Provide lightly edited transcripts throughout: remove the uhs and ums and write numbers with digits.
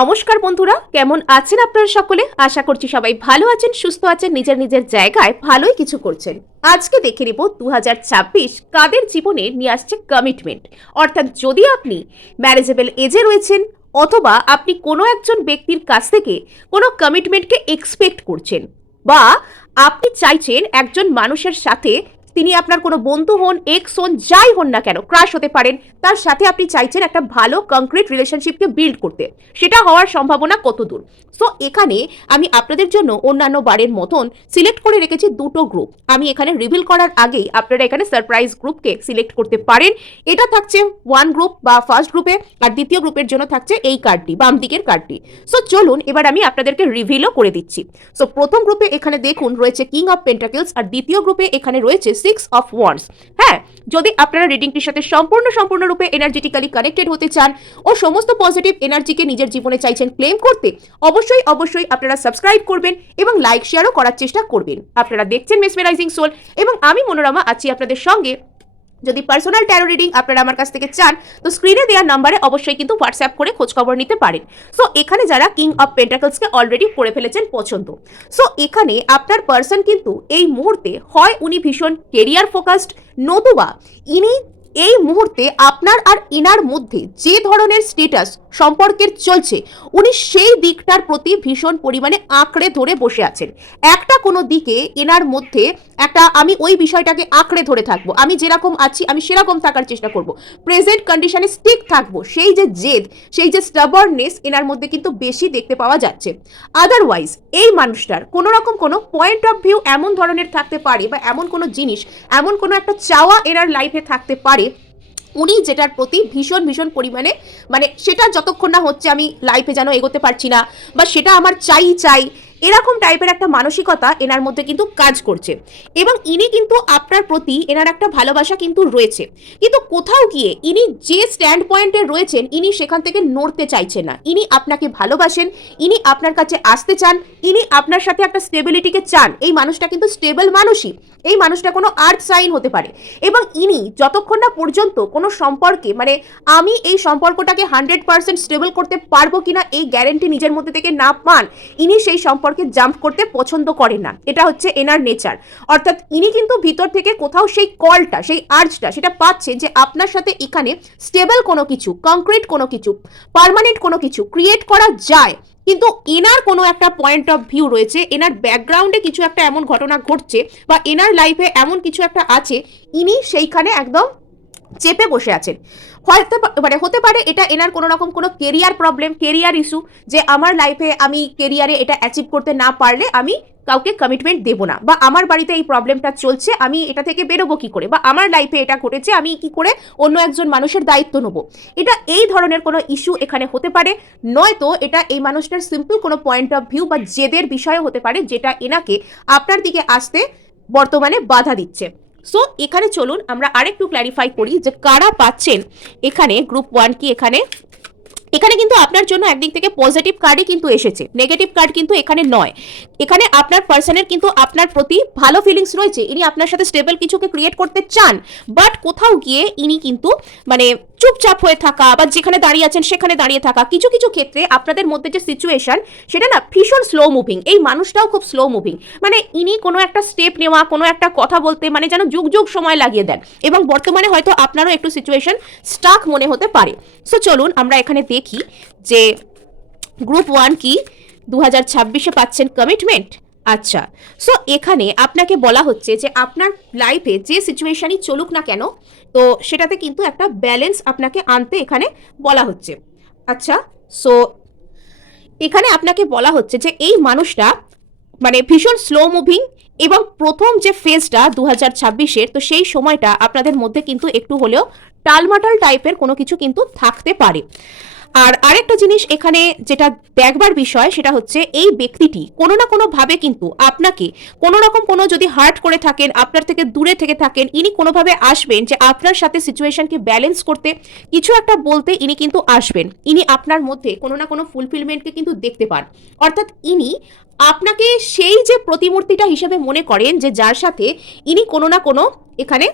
নমস্কার বন্ধুরা, কেমন আছেন আপনারা সকলে? আশা করছি সবাই ভালো আছেন, সুস্থ আছেন, নিজের নিজের জায়গায় ভালোই কিছু করছেন। আজকে দেখে নিব 2026 কাদের জীবনে নিয়ে আসছে কমিটমেন্ট। অর্থাৎ যদি আপনি ম্যারেজেবল এজে রয়েছেন অথবা আপনি কোনো একজন ব্যক্তির কাছ থেকে কোনো কমিটমেন্টকে এক্সপেক্ট করছেন, বা আপনি চাইছেন একজন মানুষের সাথে, তিনি আপনার কোনো বন্ধু হন, এক্স হন, যাই হন না কেন, ক্রাশ হতে পারেন, তার সাথে আপনি চাইছেন একটা ভালো কংক্রিট রিলেশনশিপকে বিল্ড করতে। সেটা হওয়ার সম্ভাবনা কত দূর? সো এখানে আমি আপনাদের জন্য অন্যান্য বারের মতন সিলেক্ট করে রেখেছি দুটো গ্রুপ। আমি এখানে রিভিল করার আগেই আপনারা এখানে সারপ্রাইজ গ্রুপকে সিলেক্ট করতে পারেন। এটা থাকছে ওয়ান গ্রুপ বা ফার্স্ট গ্রুপে, আর দ্বিতীয় গ্রুপের জন্য থাকছে এই কার্ডটি, বাম দিকের কার্ডটি। সো চলুন এবার আমি আপনাদেরকে রিভিলও করে দিচ্ছি। সো প্রথম গ্রুপে এখানে দেখুন রয়েছে কিং অফ পেন্টাকেলস, আর দ্বিতীয় গ্রুপে এখানে রয়েছে 6 অফ ওয়ান্ডস। হ্যাঁ, যদি আপনারা রিডিংটির সাথে সম্পূর্ণরূপে এনার্জেটিক্যালি কানেক্টেড হতে চান ও সমস্ত পজিটিভ এনার্জিকে নিজের জীবনে চাইছেন ক্লেম করতে, অবশ্যই আপনারা সাবস্ক্রাইব করবেন এবং লাইক শেয়ারও করার চেষ্টা করবেন। আপনারা দেখছেন মেসমেরাইজিং সোল এবং আমি মনোরমা আছি আপনাদের সঙ্গে। যদি পার্সোনাল ট্যারো রিডিং আপনারা আমার কাছ থেকে চান তো স্ক্রিনে দেওয়া নাম্বারে অবশ্যই কিন্তু হোয়াটসঅ্যাপ করে খোঁজখবর নিতে পারেন। সো এখানে যারা কিং অফ পেন্টাকলসকে অলরেডি করে ফেলেছেন পছন্দ, সো এখানে আপনার পার্সন কিন্তু এই মুহূর্তে হয় উনি ভীষণ কেরিয়ার ফোকাসড, নতুবা ইনি এই মুহূর্তে আপনার আর ইনার মধ্যে যে ধরনের স্ট্যাটাস সম্পর্কের চলছে, উনি সেই দিকটার প্রতি ভীষণ পরিমাণে আঁকড়ে ধরে বসে আছেন। একটা কোনো দিকে এনার মধ্যে একটা আমি ওই বিষয়টাকে আঁকড়ে ধরে থাকবো, আমি যেরকম আছি আমি সেরকম থাকার চেষ্টা করব, প্রেজেন্ট কন্ডিশনে স্টিক থাকবো, সেই যে জেদ, সেই যে স্টাবার্ননেস এনার মধ্যে কিন্তু বেশি দেখতে পাওয়া যাচ্ছে। আদারওয়াইজ এই মানুষটার কোনো রকম কোনো পয়েন্ট অফ ভিউ এমন ধরনের থাকতে পারে, বা এমন কোনো জিনিস, এমন কোনো একটা চাওয়া এনার লাইফে থাকতে পারে, উনি যেটার প্রতি ভীষণ পরিমাণে মানে সেটা যতক্ষণ না হচ্ছে আমি লাইফে যেন এগোতে পারছি না, বা সেটা আমার চাই এরকম টাইপের একটা মানসিকতা এনার মধ্যে কিন্তু কাজ করছে। এবং ইনি কিন্তু আপনার প্রতি এনার একটা ভালোবাসা কিন্তু রয়েছে, কিন্তু কোথাও গিয়ে ইনি যে স্ট্যান্ড পয়েন্টে রয়েছেন ইনি সেখান থেকে নড়তে চাইছেন না। ইনি আপনাকে ভালোবাসেন, ইনি আপনার কাছে আসতে চান, ইনি আপনার সাথে একটা স্টেবিলিটিকে চান। এই মানুষটা কিন্তু স্টেবল মানুষই, এই মানুষটা কোনো আর্থ সাইন হতে পারে। এবং ইনি যতক্ষণ না পর্যন্ত কোনো সম্পর্কে মানে আমি এই সম্পর্কটাকে 100% স্টেবল করতে পারবো কিনা এই গ্যারেন্টি নিজের মধ্যে থেকে না পান, ইনি সেই সম্পর্কে জাম্প করতে পছন্দ করেন না। এটা হচ্ছে এনার নেচার। অর্থাৎ ইনি কিন্তু ভিতর থেকে কোথাও সেই কলটা, সেই আর্জটা সেটা পাচ্ছে যে আপনার সাথে এখানে স্টেবল কোনো কিছু, কংক্রিট কোনো কিছু, পার্মানেন্ট কোনো কিছু ক্রিয়েট করা যায়। কিন্তু এনার কোনো একটা পয়েন্ট অফ ভিউ রয়েছে, এনার ব্যাকগ্রাউন্ডে কিছু একটা এমন ঘটনা ঘটছে, বা এনার লাইফে এমন কিছু একটা আছে, ইনি সেইখানে একদম চেপে বসে আছেন। হতে পারে এটা এনার কোনো রকম কোনো কেরিয়ার প্রবলেম, কেরিয়ার ইস্যু, যে আমার লাইফে আমি কেরিয়ারে এটা অ্যাচিভ করতে না পারলে আমি কাউকে কমিটমেন্ট দেবো না, বা আমার বাড়িতে এই প্রবলেমটা চলছে আমি এটা থেকে বেরোবো কি করে, বা আমার লাইফে এটা ঘটেছে আমি কি করে অন্য একজন মানুষের দায়িত্ব নেবো। এটা এই ধরনের কোনো ইস্যু এখানে হতে পারে, নয়তো এটা এই মানুষটার সিম্পল কোনো পয়েন্ট অফ ভিউ বা জেদের বিষয় হতে পারে, যেটা এনাকে আপনার দিকে আসতে বর্তমানে বাধা দিচ্ছে। সো এখানে চলুন আমরা আরেকটু ক্ল্যারিফাই করি যে কারা পাচ্ছেন এখানে গ্রুপ 1 কি। এখানে কিন্তু আপনার জন্য একদিক থেকে পজিটিভ কার্ডই কিন্তু এসেছে, নেগেটিভ কার্ড কিন্তু এখানে নয়। এখানে আপনার পার্সনের কিন্তু আপনার প্রতি ভালো ফিলিংস রয়েছে, ইনি আপনার সাথে স্টেবল কিছুকে ক্রিয়েট করতে চান, বাট কোথাও গিয়ে ইনি কিন্তু মানে চুপচাপ হয়ে থাকা, বা যেখানে দাঁড়িয়ে আছেন সেখানে দাঁড়িয়ে থাকা, কিছু ক্ষেত্রে আপনাদের মধ্যে যে সিচুয়েশন সেটা না ভীষণ স্লো মুভিং। এই মানুষটাও খুব স্লো মুভিং, মানে ইনি কোনো একটা স্টেপ নেওয়া, কোনো একটা কথা বলতে মানে যেন যুগ সময় লাগিয়ে দেন, এবং বর্তমানে হয়তো আপনারও একটু সিচুয়েশন স্টাক মনে হতে পারে। সো চলুন আমরা এখানে দেখি যে গ্রুপ 1 কি 2026-এ পাচ্ছেন কমিটমেন্ট। আচ্ছা, সো এখানে আপনাকে বলা হচ্ছে যে আপনার লাইফে যে সিচুয়েশনই চলুক না কেন, তো সেটাতে কিন্তু একটা ব্যালেন্স আপনাকে আনতে এখানে বলা হচ্ছে। আচ্ছা, সো এখানে আপনাকে বলা হচ্ছে যে এই মানুষটা মানে ভীষণ স্লো মুভিং, এবং প্রথম যে ফেজটা 2026-এর, তো সেই সময়টা আপনাদের মধ্যে কিন্তু একটু হলেও টালমাটাল টাইপের কোনো কিছু কিন্তু থাকতে পারে। আর আরেকটা জিনিস এখানে যেটা দেখবার বিষয় সেটা হচ্ছে এই ব্যক্তিটি কোনো না কোনো ভাবে কিন্তু আপনাকে কোনো রকম কোনো যদি হার্ট করে থাকেন, আপনার থেকে দূরে থেকে থাকেন, ইনি কোনোভাবে আসবেন যে আপনার সাথে সিচুয়েশনকে ব্যালেন্স করতে, কিছু একটা বলতে ইনি কিন্তু আসবেন। ইনি আপনার মধ্যে কোনো না কোনো ফুলফিলমেন্টকে কিন্তু দেখতে পান। অর্থাৎ ইনি আপনাকে সেই যে প্রতিমূর্তিটা হিসেবে মনে করেন যে যার সাথে ইনি কোনো না কোনো এখানে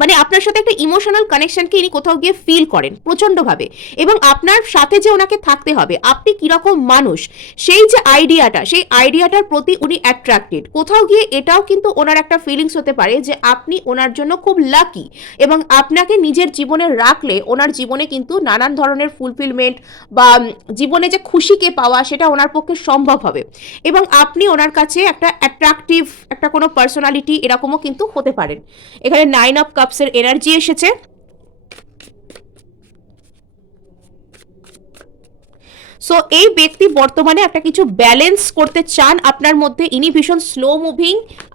মানে আপনার সাথে একটা ইমোশনাল কানেকশনকে ইনি কোথাও গিয়ে ফিল করেন প্রচণ্ডভাবে, এবং আপনার সাথে যে ওনাকে থাকতে হবে, আপনি কীরকম মানুষ সেই যে আইডিয়াটা, সেই আইডিয়াটার প্রতি উনি অ্যাট্রাক্টেড। কোথাও গিয়ে এটাও কিন্তু ওনার একটা ফিলিংস হতে পারে যে আপনি ওনার জন্য খুব লাকি, এবং আপনাকে নিজের জীবনে রাখলে ওনার জীবনে কিন্তু নানান ধরনের ফুলফিলমেন্ট বা জীবনে যে খুশিকে পাওয়া সেটা ওনার পক্ষে সম্ভব হবে, এবং আপনি ওনার কাছে একটা অ্যাট্রাকটিভ একটা কোনো পার্সোনালিটি এরকমও কিন্তু হতে পারেন। এখানে 9 অফ কাপসের এনার্জি এসেছে। সো এই ব্যক্তি বর্তমানে একটা কিছু ব্যালেন্স করতে চান আপনার মধ্যে। ইনি ভীষণ স্লো মুভিং,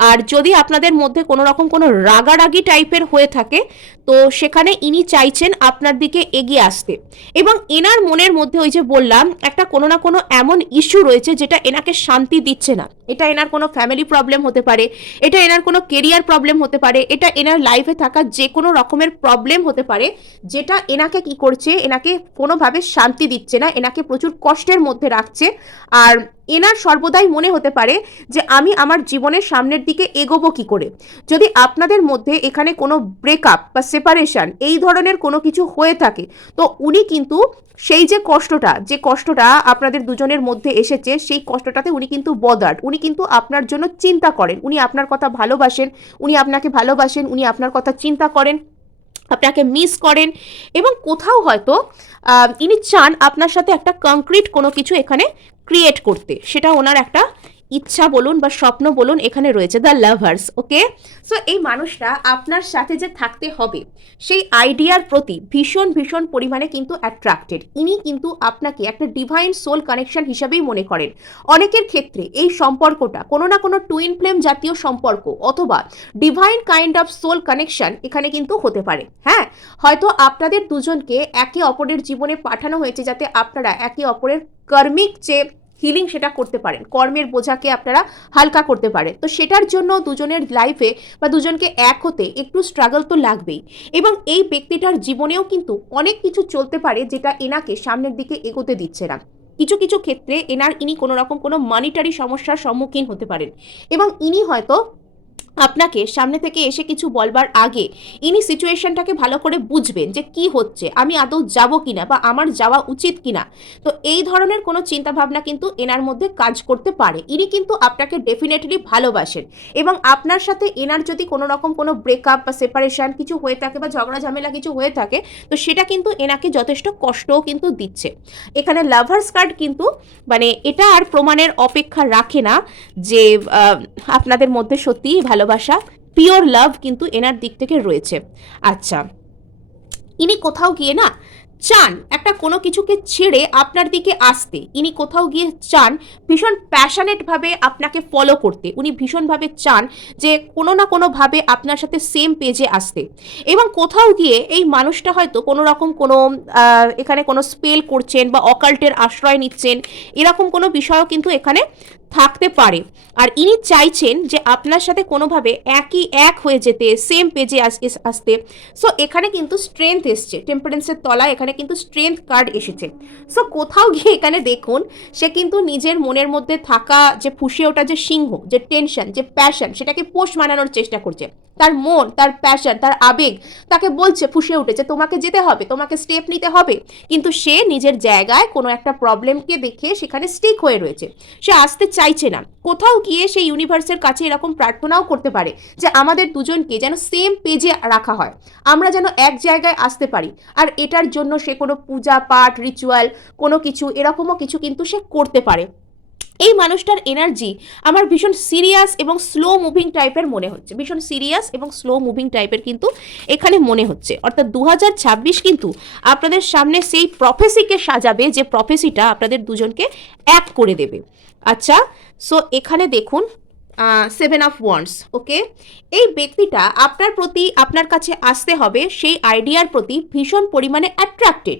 আর যদি আপনাদের মধ্যে কোনো রকম কোনো রাগারাগি টাইপের হয়ে থাকে তো সেখানে ইনি চাইছেন আপনার দিকে এগিয়ে আসতে, এবং এনার মনের মধ্যে ওই যে বললাম একটা কোনো না কোনো এমন ইস্যু রয়েছে যেটা এনাকে শান্তি দিচ্ছে না। এটা এনার কোনো ফ্যামিলি প্রবলেম হতে পারে, এটা এনার কোনো কেরিয়ার প্রবলেম হতে পারে, এটা এনার লাইফে থাকা যে কোনো রকমের প্রবলেম হতে পারে, যেটা এনাকে কি করছে, এনাকে কোনোভাবে শান্তি দিচ্ছে না, এনাকে প্রচুর কষ্টের মধ্যে রাখছে। আর এনার সর্বদাই মনে হতে পারে যে আমি আমার জীবনের সামনের দিকে এগোবো কি করে। যদি আপনাদের মধ্যে এখানে কোনো ব্রেকআপ বা সেপারেশন এই ধরনের কোনো কিছু হয়ে থাকে তো উনি কিন্তু সেই যে কষ্টটা আপনাদের দুজনের মধ্যে এসেছে সেই কষ্টটাতে উনি কিন্তু বদার্ড, উনি কিন্তু আপনার জন্য চিন্তা করেন, উনি আপনার কথা ভালোবাসেন, উনি আপনাকে ভালোবাসেন, উনি আপনার কথা চিন্তা করেন, আপনাকে মিস করেন, এবং কোথাও হয়তো ইনি চান আপনার সাথে একটা কংক্রিট কোনো কিছু এখানে ক্রিয়েট করতে। সেটা ওনার একটা ইচ্ছা বলুন বা স্বপ্ন বলুন এখানে রয়েছে, দ্য লাভার্স। ওকে, সো এই মানুষটা আপনার সাথে যে থাকতে হবে সেই আইডিয়ার প্রতি ভীষণ ভীষণ পরিমাণে কিন্তু অ্যাট্রাক্টেড। ইনি কিন্তু আপনাকে একটা ডিভাইন সোল কানেকশন হিসাবেই মনে করেন। অনেকের ক্ষেত্রে এই সম্পর্কটা কোনো না কোনো টুইন ফ্লেম জাতীয় সম্পর্ক অথবা divine kind of soul connection এখানে কিন্তু হতে পারে। হ্যাঁ, হয়তো আপনাদের দুজনকে একে অপরের জীবনে পাঠানো হয়েছে যাতে আপনারা একে অপরের কর্মিক যে হিলিং সেটা করতে পারেন, কর্মের বোঝাকে আপনারা হালকা করতে পারেন। তো সেটার জন্য দুজনের লাইফে বা দুজনকে এক হতে একটু স্ট্রাগল তো লাগবেই, এবং এই ব্যক্তিটার জীবনেও কিন্তু অনেক কিছু চলতে পারে যেটা এনাকে সামনের দিকে এগোতে দিচ্ছে না। কিছু কিছু ক্ষেত্রে ইনি কোনো রকম কোনো মনিটারি সমস্যার সম্মুখীন হতে পারেন, এবং ইনি হয়তো আপনাকে সামনে থেকে এসে কিছু বলবার আগে ইনি সিচুয়েশনটাকে ভালো করে বুঝবেন যে কি হচ্ছে, আমি আদৌ যাব কিনা বা আমার যাওয়া উচিত কিনা। তো এই ধরনের কোনো চিন্তাভাবনা কিন্তু এনার মধ্যে কাজ করতে পারে। ইনি কিন্তু আপনাকে ডেফিনেটলি ভালোবাসেন, এবং আপনার সাথে এনার যদি কোনো রকম কোনো ব্রেকআপ বা সেপারেশন কিছু হয়ে থাকে বা ঝগড়া ঝামেলা কিছু হয়ে থাকে তো সেটা কিন্তু এনাকে যথেষ্ট কষ্টও কিন্তু দিচ্ছে। এখানে লাভার্স কার্ড কিন্তু মানে এটা আর প্রমাণের অপেক্ষা রাখে না যে আপনাদের মধ্যে সত্যিই ভালোবাসা, পিওর লাভ কিন্তু এনার দিক থেকে রয়েছে। আচ্ছা, ইনি কোথাও গিয়ে না চান একটা কোনো কিছুকে ছেড়ে আপনার দিকে আসতে, ইনি কোথাও গিয়ে চান ভীষণ প্যাশনেটভাবে আপনাকে ফলো করতে, উনি ভীষণভাবে চান যে কোনো না কোনোভাবে আপনার সাথে সেম পেজে আসতে, এবং কোথাও গিয়ে এই মানুষটা হয়তো কোনো রকম কোনো এখানে কোনো স্পেল করছেন বা অকাল্টের আশ্রয় নিচ্ছেন, এরকম কোনো বিষয়ও কিন্তু এখানে থাকতে পারে। আর ইনি চাইছেন যে আপনার সাথে কোনোভাবে এক হয়ে যেতে, সেম পেজে আসতে। সো এখানে কিন্তু স্ট্রেংথ এসছে, টেম্পারেন্সের তলায় এখানে কিন্তু স্ট্রেংথ কার্ড এসেছে। সো কোথাও গিয়ে এখানে দেখুন সে কিন্তু নিজের মনের মধ্যে থাকা যে ফুঁসে ওঠা যে সিংহ, যে টেনশন, যে প্যাশন, সেটাকে পোষ মানানোর চেষ্টা করছে। তার মন, তার প্যাশন, তার আবেগ তাকে বলছে, ফুঁসে উঠেছে তোমাকে যেতে হবে, তোমাকে স্টেপ নিতে হবে, কিন্তু সে নিজের জায়গায় কোনো একটা প্রবলেমকে দেখে সেখানে স্টিক হয়ে রয়েছে, সে আসতে চাইছে না। কোথাও গিয়ে সেই ইউনিভার্সের কাছে এরকম প্রার্থনাও করতে পারে যে আমাদের দুজনকে যেন সেম পেজে রাখা হয়, আমরা যেন এক জায়গায় আসতে পারি। আর এটার জন্য সে কোনো পূজা পাঠ রিচুয়াল কোনো কিছু এরকমও কিছু কিন্তু সে করতে পারে। এই মানুষটার এনার্জি আমার ভীষণ সিরিয়াস এবং স্লো মুভিং টাইপের মনে হচ্ছে, ভীষণ সিরিয়াস এবং স্লো মুভিং টাইপের কিন্তু এখানে মনে হচ্ছে। অর্থাৎ 2026 কিন্তু আপনাদের সামনে সেই প্রফেসিকে সাজাবে যে প্রফেসিটা আপনাদের দুজনকে এক করে দেবে। আচ্ছা, সো এখানে দেখুন 7 অফ ওয়ান্ডস। ওকে, এই ব্যক্তিটা আপনার প্রতি, আপনার কাছে আসতে হবে সেই আইডিয়ার প্রতি ভীষণ পরিমাণে অ্যাট্রাক্টেড।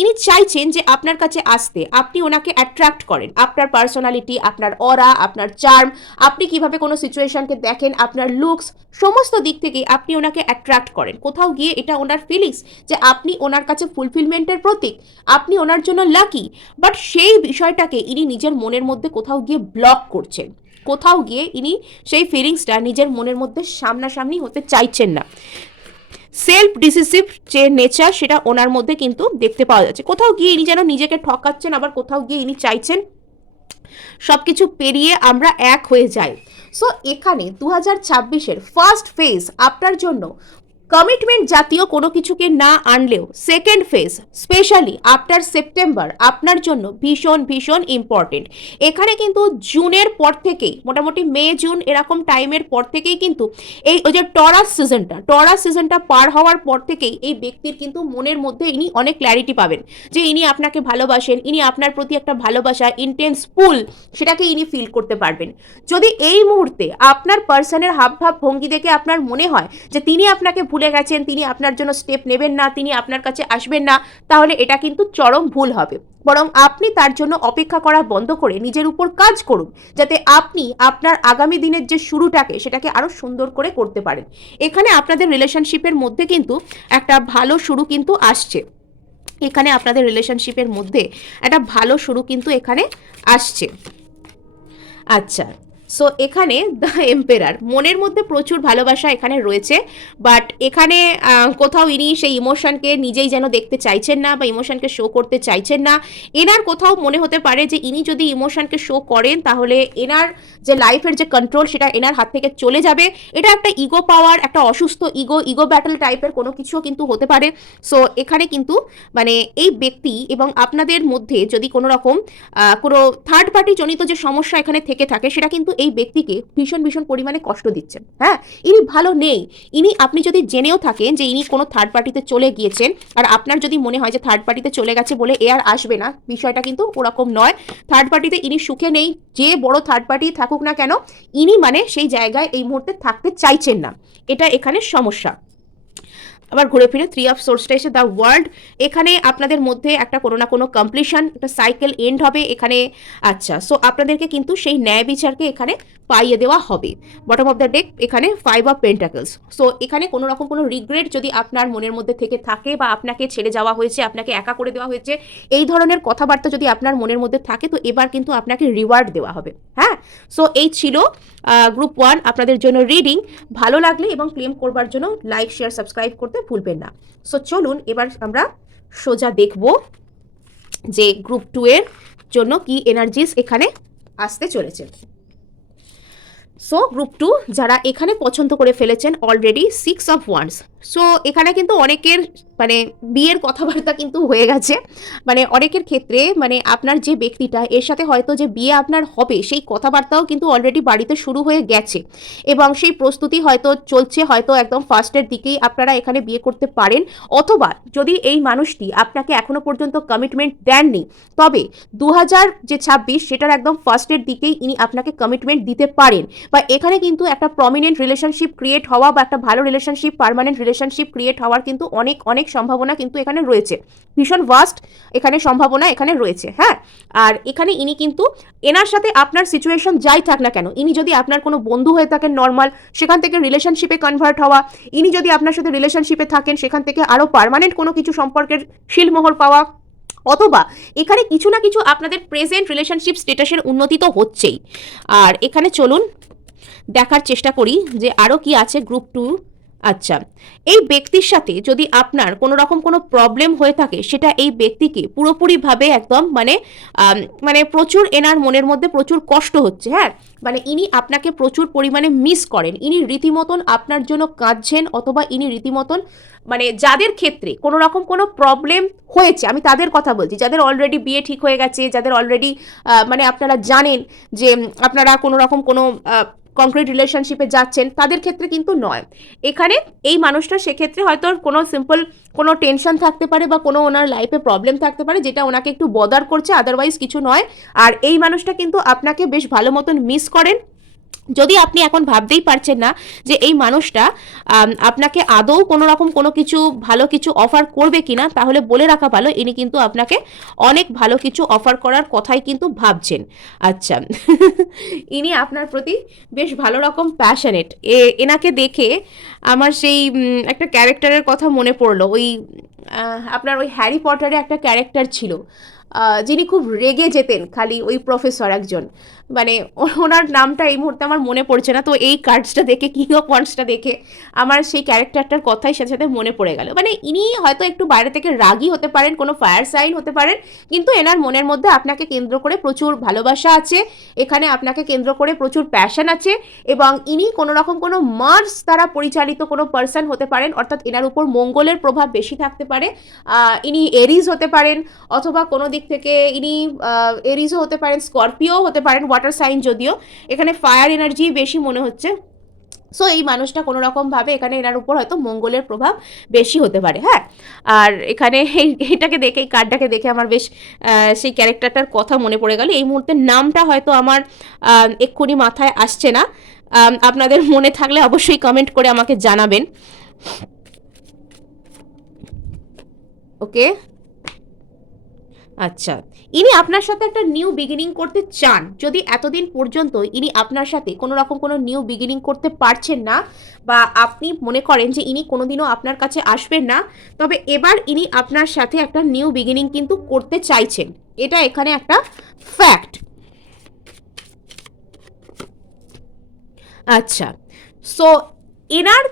ইনি চাইছেন যে আপনার কাছে আসতে, আপনি ওনাকে অ্যাট্রাক্ট করেন, আপনার পার্সোনালিটি, আপনার অরা, আপনার চার্ম, আপনি কিভাবে কোনো সিচুয়েশনকে দেখেন, আপনার লুকস, সমস্ত দিক থেকে আপনি ওনাকে অ্যাট্রাক্ট করেন। কোথাও গিয়ে এটা ওনার ফিলিংস যে আপনি ওনার কাছে ফুলফিলমেন্টের প্রতীক, আপনি ওনার জন্য লাকি, বাট সেই বিষয়টাকে ইনি নিজের মনের মধ্যে কোথাও গিয়ে ব্লক করছেন। কোথাও গিয়ে ইনি সেই ফিলিংসটা নিজের মনের মধ্যে সামনাসামনি হতে চাইছেন না। সেলফ ডিসিসিভ যে নেচার সেটা ওনার মধ্যে কিন্তু দেখতে পাওয়া যাচ্ছে। কোথাও গিয়ে ইনি যেন নিজেকে ঠকাচ্ছেন, আবার কোথাও গিয়ে ইনি চাইছেন সব কিছু পেরিয়ে আমরা এক হয়ে যাই। সো এখানে 2026-এর ফার্স্ট ফেজ আপনার জন্য কমিটমেন্ট জাতীয় কোনো কিছুকে না আনলেও second phase specially after September আপনার জন্য ভীষণ ভীষণ ইম্পর্টেন্ট। এখানে কিন্তু জুনের পর থেকেই, মোটামুটি মে জুন এরকম টাইমের পর থেকেই কিন্তু এই ওই যে টরাস সিজনটা পার হওয়ার পর থেকেই এই ব্যক্তির কিন্তু মনের মধ্যে ইনি অনেক ক্ল্যারিটি পাবেন যে ইনি আপনাকে ভালোবাসেন, ইনি আপনার প্রতি একটা ভালোবাসা ইন্টেন্স পুল সেটাকে ইনি ফিল করতে পারবেন। যদি এই মুহূর্তে আপনার পার্সনের হাবভাব ভঙ্গি দেখে আপনার মনে হয় যে তিনি আপনাকে ভুলে গেছেন, তিনি আপনার জন্য স্টেপ নেবেন না, তিনি আপনার কাছে আসবেন না, তাহলে এটা কিন্তু চরম ভুল হবে। বরং আপনি তার জন্য অপেক্ষা করা বন্ধ করে নিজের উপর কাজ করুন, যাতে আপনি আপনার আগামী দিনের যে শুরুটাকে সেটাকে আরো সুন্দর করে করতে পারেন। এখানে আপনাদের রিলেশনশিপের মধ্যে কিন্তু একটা ভালো শুরু কিন্তু আসছে। এখানে আপনাদের রিলেশনশিপের মধ্যে একটা ভালো শুরু কিন্তু এখানে আসছে। আচ্ছা, সো এখানে দ্য এম্পেরার, মনের মধ্যে প্রচুর ভালোবাসা এখানে রয়েছে, বাট এখানে কোথাও ইনি সেই ইমোশনকে নিজেই যেন দেখতে চাইছেন না বা ইমোশনকে শো করতে চাইছেন না। এনার কোথাও মনে হতে পারে যে ইনি যদি ইমোশনকে শো করেন তাহলে এনার যে লাইফের যে কন্ট্রোল সেটা এনার হাত থেকে চলে যাবে। এটা একটা ইগো পাওয়ার, একটা অসুস্থ ইগো ব্যাটল টাইপের কোনো কিছুও কিন্তু হতে পারে। সো এখানে কিন্তু মানে এই ব্যক্তি এবং আপনাদের মধ্যে যদি কোনো রকম কোনো থার্ড পার্টি জনিত যে সমস্যা এখানে থেকে থাকে সেটা কিন্তু এই ব্যক্তিকে ভীষণ ভীষণ পরিমাণে কষ্ট দিচ্ছেন। হ্যাঁ, ইনি ভালো নেই। আপনি যদি জেনেও থাকেন যে ইনি কোনো থার্ড পার্টিতে চলে গিয়েছেন, আর আপনার যদি মনে হয় যে থার্ড পার্টিতে চলে গেছে বলে এ আর আসবে না, বিষয়টা কিন্তু ওরকম নয়। থার্ড পার্টিতে ইনি সুখে নেই, যে বড় থার্ড পার্টি থাকুক না কেন, ইনি মানে সেই জায়গায় এই মুহূর্তে থাকতে চাইছেন না, এটা এখানে সমস্যা। আবার ঘুরে ফিরে 3 অফ সোর্সটা এসে দ্য ওয়ার্ল্ড, এখানে আপনাদের মধ্যে একটা কোনো না কোনো কমপ্লিশন, একটা সাইকেল এন্ড হবে এখানে। আচ্ছা, সো আপনাদেরকে কিন্তু সেই ন্যায় বিচারকে এখানে পাইয়ে দেওয়া হবে। বটম অফ দ্য ডেক এখানে 5 অফ পেন্টাকলস। সো এখানে কোনো রকম কোনো রিগ্রেট যদি আপনার মনের মধ্যে থেকে থাকে বা আপনাকে ছেড়ে যাওয়া হয়েছে, আপনাকে একা করে দেওয়া হয়েছে, এই ধরনের কথাবার্তা যদি আপনার মনের মধ্যে থাকে, তো এবার কিন্তু আপনাকে রিওয়ার্ড দেওয়া হবে। হ্যাঁ, সো এই ছিল গ্রুপ 1 আপনাদের জন্য রিডিং। ভালো লাগলে এবং ক্লেম করবার জন্য লাইক শেয়ার সাবস্ক্রাইব করতে ভুলবেন না। সো চলুন এবার আমরা সোজা দেখব যে গ্রুপ 2 এর জন্য কি এনার্জিস এখানে আসতে চলেছে। সো গ্রুপ 2 যারা এখানে পছন্দ করে ফেলেছেন অলরেডি 6 অফ ওয়ান্ডস। সো এখানে কিন্তু অনেকের মানে বিয়ের কথাবার্তা কিন্তু হয়ে গেছে, মানে অনেকের ক্ষেত্রে মানে আপনার যে ব্যক্তিটা এর সাথে হয়তো যে বিয়ে আপনার হবে সেই কথাবার্তাও কিন্তু অলরেডি বাড়িতে শুরু হয়ে গেছে এবং সেই প্রস্তুতি হয়তো চলছে, হয়তো একদম ফার্স্টের দিকেই আপনারা এখানে বিয়ে করতে পারেন। অথবা যদি এই মানুষটি আপনাকে এখনো পর্যন্ত কমিটমেন্ট দেননি, তবে 2026 সেটার একদম ফার্স্টের দিকেই ইনি আপনাকে কমিটমেন্ট দিতে পারেন, বা এখানে কিন্তু একটা প্রমিনেন্ট রিলেশনশিপ ক্রিয়েট হওয়া বা একটা ভালো রিলেশনশিপ, পার্মানেন্ট রিলেশনশিপ ক্রিয়েট হওয়ার কিন্তু অনেক অনেক সম্ভাবনা কিন্তু এখানে রয়েছে। ভীষণ ভাস্ট এখানে সম্ভাবনা এখানে রয়েছে। হ্যাঁ, আর এখানে ইনি কিন্তু এনার সাথে আপনার সিচুয়েশন যাই থাক না কেন, ইনি যদি আপনার কোনো বন্ধু হয়ে থাকেন নর্মাল, সেখান থেকে রিলেশনশিপে কনভার্ট হওয়া, ইনি যদি আপনার সাথে রিলেশনশিপে থাকেন সেখান থেকে আরও পার্মানেন্ট কোনো কিছু সম্পর্কের শিলমোহর পাওয়া, অথবা এখানে কিছু না কিছু আপনাদের প্রেজেন্ট রিলেশনশিপ স্ট্যাটাসের উন্নতি তো হচ্ছেই। আর এখানে চলুন দেখার চেষ্টা করি যে আরও কি আছে গ্রুপ 2। আচ্ছা, এই ব্যক্তির সাথে যদি আপনার কোনো রকম কোনো প্রবলেম হয়ে থাকে, সেটা এই ব্যক্তিকে পুরোপুরিভাবে একদম মানে প্রচুর এনার মনের মধ্যে প্রচুর কষ্ট হচ্ছে। হ্যাঁ, মানে ইনি আপনাকে প্রচুর পরিমাণে মিস করেন, ইনি রীতিমতন আপনার জন্য কাঁদছেন, অথবা ইনি রীতিমতন মানে যাদের ক্ষেত্রে কোনো রকম কোনো প্রবলেম হয়েছে, আমি তাদের কথা বলছি, যাদের অলরেডি বিয়ে ঠিক হয়ে গেছে, যাদের অলরেডি মানে আপনারা জানেন যে আপনারা কোনো রকম কোনো কংক্রিট রিলেশনশিপে যাচ্ছেন, তাদের ক্ষেত্রে কিন্তু নয়। এখানে এই মানুষটা সেক্ষেত্রে হয়তো কোনো সিম্পল কোনো টেনশন থাকতে পারে বা কোনো ওনার লাইফে প্রবলেম থাকতে পারে যেটা ওনাকে একটু বদার করছে, আদারওয়াইজ কিছু নয়। আর এই মানুষটা কিন্তু আপনাকে বেশ ভালো মতন মিস করেন। যদি আপনি এখন ভাবতেই পারছেন না যে এই মানুষটা আপনাকে আদৌ কোনো রকম কোনো কিছু ভালো কিছু অফার করবে কিনা, তাহলে বলে রাখা ভালো ইনি কিন্তু আপনাকে অনেক ভালো কিছু অফার করার কথাই কিন্তু ভাবছেন। আচ্ছা ইনি আপনার প্রতি বেশ ভালো রকম প্যাশনেট। এনাকে দেখে আমার সেই একটা ক্যারেক্টারের কথা মনে পড়লো, ওই আপনার ওই হ্যারি পটারে একটা ক্যারেক্টার ছিল, যিনি খুব রেগে যেতেন খালি, ওই প্রফেসর একজন, মানে ওনার নামটা এই মুহূর্তে আমার মনে পড়ছে না। তো এই কার্ডসটা দেখে, কিং অফ ওয়ান্ডসটা দেখে আমার সেই ক্যারেক্টারটার কথাই সাথে সাথে মনে পড়ে গেল। মানে ইনি হয়তো একটু বাইরে থেকে রাগী হতে পারেন, কোনো ফায়ার সাইন হতে পারেন, কিন্তু এনার মনের মধ্যে আপনাকে কেন্দ্র করে প্রচুর ভালোবাসা আছে, এখানে আপনাকে কেন্দ্র করে প্রচুর প্যাশন আছে, এবং ইনি কোনো রকম কোনো মার্স দ্বারা পরিচালিত কোনো পার্সন হতে পারেন, অর্থাৎ এনার উপর মঙ্গলের প্রভাব বেশি থাকতে পারে। ইনি এরিজ হতে পারেন, অথবা কোনো দিক থেকে ইনি এরিজও হতে পারেন, স্করপিও হতে পারেন, ওয়াটার সাইন, যদিও এখানে ফায়ার এনার্জি বেশি মনে হচ্ছে। সো এই মানুষটা কোনো রকমভাবে এখানে এনার উপর হয়তো মঙ্গলের প্রভাব বেশি হতে পারে। হ্যাঁ, আর এখানে এইটাকে দেখে, এই কার্ডটাকে দেখে আমার বেশ সেই ক্যারেক্টারটার কথা মনে পড়ে গেল। এই মুহূর্তে নামটা হয়তো আমার এক্ষুনি মাথায় আসছে না, আপনাদের মনে থাকলে অবশ্যই কমেন্ট করে আমাকে জানাবেন। ওকে, আচ্ছা, ইনি আপনার সাথে একটা নিউ বিগিনিং করতে চান। যদি এতদিন পর্যন্ত ইনি আপনার সাথে কোনো রকম কোনো নিউ বিগিনিং করতে পারছেন না, বা আপনি মনে করেন যে ইনি কোনোদিনও আপনার কাছে আসবেন না, তবে এবার ইনি আপনার সাথে একটা নিউ বিগিনিং কিন্তু করতে চাইছেন, এটা এখানে একটা ফ্যাক্ট। আচ্ছা, সো এনার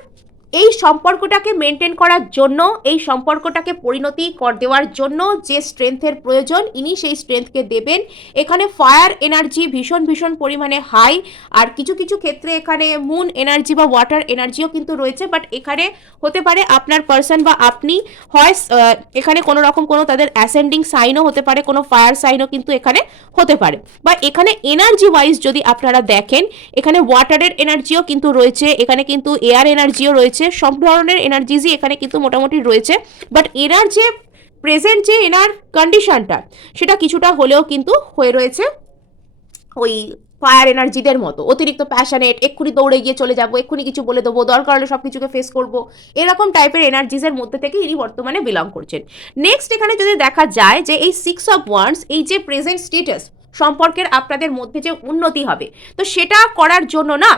এই সম্পর্কটাকে মেনটেন করার জন্য, এই সম্পর্কটাকে পরিণতি দেওয়ার জন্য যে স্ট্রেংথের প্রয়োজন, ইনি সেই স্ট্রেংথকে দেবেন। এখানে ফায়ার এনার্জি ভীষণ ভীষণ পরিমাণে হাই, আর কিছু কিছু ক্ষেত্রে এখানে মুন এনার্জি বা ওয়াটার এনার্জিও কিন্তু রয়েছে। বাট এখানে হতে পারে আপনার পার্সন বা আপনি হয় এখানে কোনো রকম কোনো তাদের অ্যাসেন্ডিং সাইনও হতে পারে, কোনো ফায়ার সাইনও কিন্তু এখানে হতে পারে। বা এখানে এনার্জি ওয়াইজ যদি আপনারা দেখেন, এখানে ওয়াটারের এনার্জিও কিন্তু রয়েছে, এখানে কিন্তু এয়ার এনার্জিও রয়েছে, সব ধরনের এনার্জিজই এখানে কিন্তু মোটামুটি রয়েছে। বাট এনার যে প্রেজেন্ট যে এনার কন্ডিশনটা, সেটা কিছুটা হলেও কিন্তু হয়ে রয়েছে ওই ফায়ার এনার্জিদের মতো, অতিরিক্ত প্যাশনেট, এক্ষুনি দৌড়ে গিয়ে চলে যাবো, এক্ষুনি কিছু বলে দেবো, দরকার হলে সব কিছুকে ফেস করবো, এরকম টাইপের এনার্জিজের মধ্যে থেকে ইনি বর্তমানে বিলং করছেন। নেক্সট এখানে যদি দেখা যায় যে এই 6 অফ ওয়ান্ডস, এই যে প্রেজেন্ট স্টেটাস, সম্পর্কের আপনাদের মধ্যে যে উন্নতি হবে, তো সেটা করার জন্য না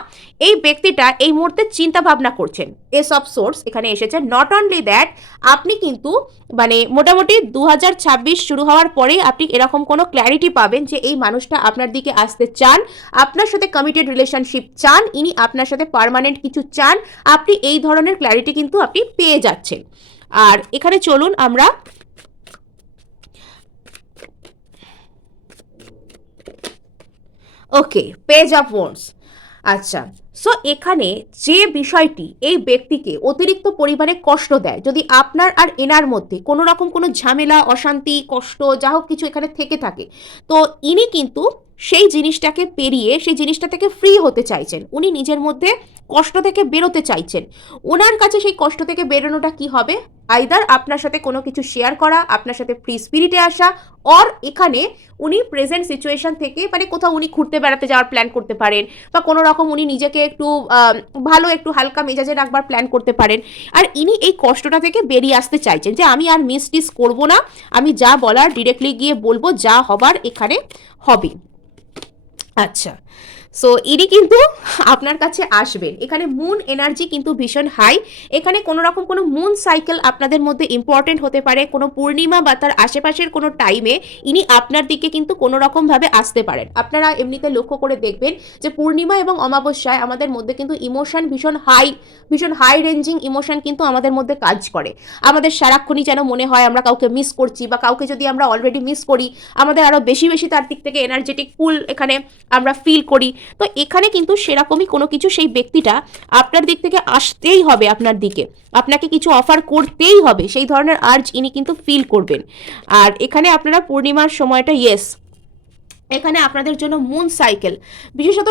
এই ব্যক্তিটা এই মুহূর্তে চিন্তা ভাবনা করছেন। এস অফ সোর্স এখানে এসেছে। নট অনলি দ্যাট, আপনি কিন্তু মানে মোটামুটি 2026 শুরু হওয়ার পরেই আপনি এরকম কোনো ক্ল্যারিটি পাবেন যে এই মানুষটা আপনার দিকে আসতে চান, আপনার সাথে কমিটেড রিলেশনশিপ চান, ইনি আপনার সাথে পার্মানেন্ট কিছু চান, আপনি এই ধরনের ক্ল্যারিটি কিন্তু আপনি পেয়ে যাচ্ছেন। আর এখানে চলুন আমরা ওকে, পেজ অফ ওয়ান্ডস। আচ্ছা, সো এখানে যে বিষয়টি এই ব্যক্তিকে অতিরিক্ত পরিমাণে কষ্ট দেয়, যদি আপনার আর এনার মধ্যে কোনো রকম কোনো ঝামেলা, অশান্তি, কষ্ট যা হোক কিছু এখানে থেকে থাকে, তো ইনি কিন্তু সেই জিনিসটাকে পেরিয়ে সেই জিনিসটা থেকে ফ্রি হতে চাইছেন। উনি নিজের মধ্যে কষ্ট থেকে বেরোতে চাইছেন। ওনার কাছে সেই কষ্ট থেকে বেরোনোটা কি হবে? আইদার আপনার সাথে কোনো কিছু শেয়ার করা, আপনার সাথে ফ্রি স্পিরিটে আসা, অর এখানে উনি প্রেজেন্ট সিচুয়েশন থেকে মানে কোথাও উনি ঘুরতে বেড়াতে যাওয়ার প্ল্যান করতে পারেন, বা কোনো রকম উনি নিজেকে একটু ভালো একটু হালকা মেজাজে রাখবার প্ল্যান করতে পারেন। আর ইনি এই কষ্টটা থেকে বেরিয়ে আসতে চাইছেন যে আমি আর মিস করবো না, আমি যা বলার ডিরেক্টলি গিয়ে বলবো, যা হবার এখানে হবে। আচ্ছা, সো ইনি কিন্তু আপনার কাছে আসবেন। এখানে মুন এনার্জি কিন্তু ভীষণ হাই। এখানে কোনো রকম কোনো মুন সাইকেল আপনাদের মধ্যে ইম্পর্টেন্ট হতে পারে, কোনো পূর্ণিমা বা তার আশেপাশের কোনো টাইমে ইনি আপনার দিকে কিন্তু কোনো রকমভাবে আসতে পারেন। আপনারা এমনিতে লক্ষ্য করে দেখবেন যে পূর্ণিমা এবং অমাবস্যায় আমাদের মধ্যে কিন্তু ইমোশন ভীষণ হাই রেঞ্জিং ইমোশন কিন্তু আমাদের মধ্যে কাজ করে। আমাদের সারাক্ষণই যেন মনে হয় আমরা কাউকে মিস করছি, বা কাউকে যদি আমরা অলরেডি মিস করি, আমাদের আরও বেশি বেশি তার দিক থেকে এনার্জেটিক পুল এখানে আমরা ফিল করি। তো এখানে কিন্তু সেরকমই কোনো কিছু সেই ব্যক্তিটা আপনার দিক থেকে আসতেই হবে, আপনার দিকে আপনাকে কিছু অফার করতেই হবে, সেই ধরনের আর্জ ইনি কিন্তু ফিল করবেন। আর এখানে আপনারা পূর্ণিমার সময়টা ইয়েস, এখানে আপনাদের জন্য মুন সাইকেল, বিশেষত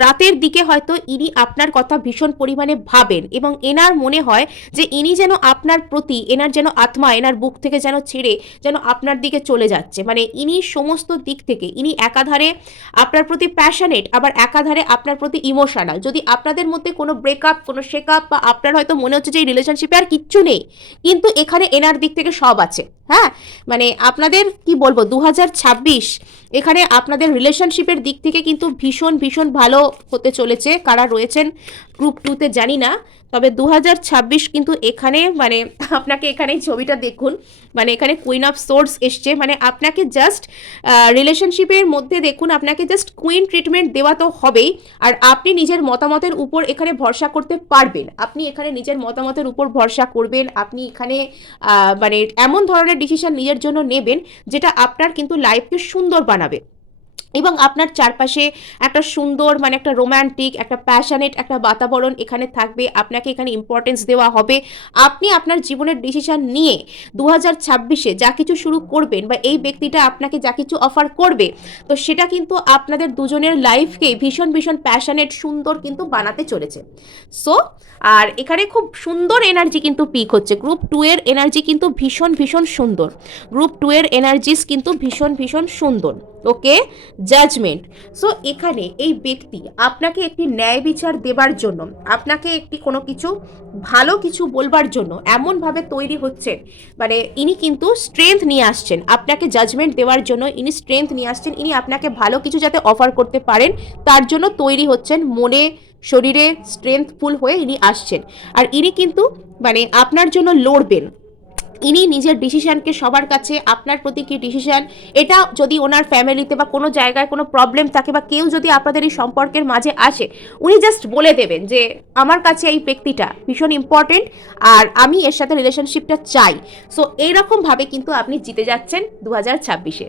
রাতের দিকে হয়তো ইনি আপনার কথা ভীষণ পরিমাণে ভাবেন, এবং এনার মনে হয় যে ইনি যেন আপনার প্রতি, এনার যেন আত্মা এনার বুক থেকে যেন ছেড়ে যেন আপনার দিকে চলে যাচ্ছে। মানে ইনি সমস্ত দিক থেকে ইনি একাধারে আপনার প্রতি প্যাশনেট, আবার একাধারে আপনার প্রতি ইমোশনাল। যদি আপনাদের মধ্যে কোনো ব্রেকআপ, কোনো শেকআপ, বা আপনার হয়তো মনে হচ্ছে যে এই রিলেশনশিপে আর কিচ্ছু নেই, কিন্তু এখানে এনার দিক থেকে সব আছে। হ্যাঁ, মানে আপনাদের কি বলবো, 2026 এখানে আপনাদের রিলেশনশিপের দিক থেকে কিন্তু ভীষণ ভীষণ ভালো হতে চলেছে। কারা রয়েছেন গ্রুপ 2-তে জানি না, তবে 2026 কিন্তু এখানে মানে আপনাকে এখানে এই ছবিটা দেখুন, মানে এখানে কুইন অফ সোর্স এসছে, মানে আপনাকে জাস্ট রিলেশনশিপের মধ্যে দেখুন আপনাকে জাস্ট কুইন ট্রিটমেন্ট দেওয়া তো হবেই, আর আপনি নিজের মতামতের উপর এখানে ভরসা করতে পারবেন, আপনি এখানে নিজের মতামতের উপর ভরসা করবেন, আপনি এখানে মানে এমন ধরনের ডিসিশন নিজের জন্য নেবেন যেটা আপনার কিন্তু লাইফকে সুন্দর বানাবে, এবং আপনার চারপাশে একটা সুন্দর মানে একটা রোম্যান্টিক একটা প্যাশনেট একটা বাতাবরণ এখানে থাকবে, আপনাকে এখানে ইম্পর্টেন্স দেওয়া হবে। আপনি আপনার জীবনের ডিসিশন নিয়ে 2026-এ যা কিছু শুরু করবেন বা এই ব্যক্তিটা আপনাকে যা কিছু অফার করবে, তো সেটা কিন্তু আপনাদের দুজনের লাইফকে ভীষণ ভীষণ প্যাশনেট সুন্দর কিন্তু বানাতে চলেছে। সো আর এখানে খুব সুন্দর এনার্জি কিন্তু পিক হচ্ছে, গ্রুপ 2 এর এনার্জি কিন্তু ভীষণ ভীষণ সুন্দর, গ্রুপ 2 এর এনার্জিস কিন্তু ভীষণ ভীষণ সুন্দর। ওকে, জাজমেন্ট। সো এখানে এই ব্যক্তি আপনাকে একটি ন্যায় বিচার দেবার জন্য, আপনাকে একটি কোনো কিছু ভালো কিছু বলবার জন্য এমনভাবে তৈরি হচ্ছেন, মানে ইনি কিন্তু স্ট্রেংথ নিয়ে আসছেন আপনাকে জাজমেন্ট দেওয়ার জন্য, ইনি স্ট্রেংথ নিয়ে আসছেন, ইনি আপনাকে ভালো কিছু যাতে অফার করতে পারেন তার জন্য তৈরি হচ্ছেন, মনে শরীরে স্ট্রেংথফুল হয়ে ইনি আসছেন, আর ইনি কিন্তু মানে আপনার জন্য লড়বেন, ইনি নিজের ডিসিশনকে সবার কাছে আপনার প্রতি কি ডিসিশন, এটা যদি ওনার ফ্যামিলিতে বা কোনো জায়গায় কোনো প্রবলেম থাকে বা কেউ যদি আপনাদের এই সম্পর্কের মাঝে আসে, উনি জাস্ট বলে দেবেন যে আমার কাছে এই ব্যক্তিটা ভীষণ ইম্পর্টেন্ট আর আমি এর সাথে রিলেশনশিপটা চাই। সো এইরকমভাবে কিন্তু আপনি জিতে যাচ্ছেন 2026-এ।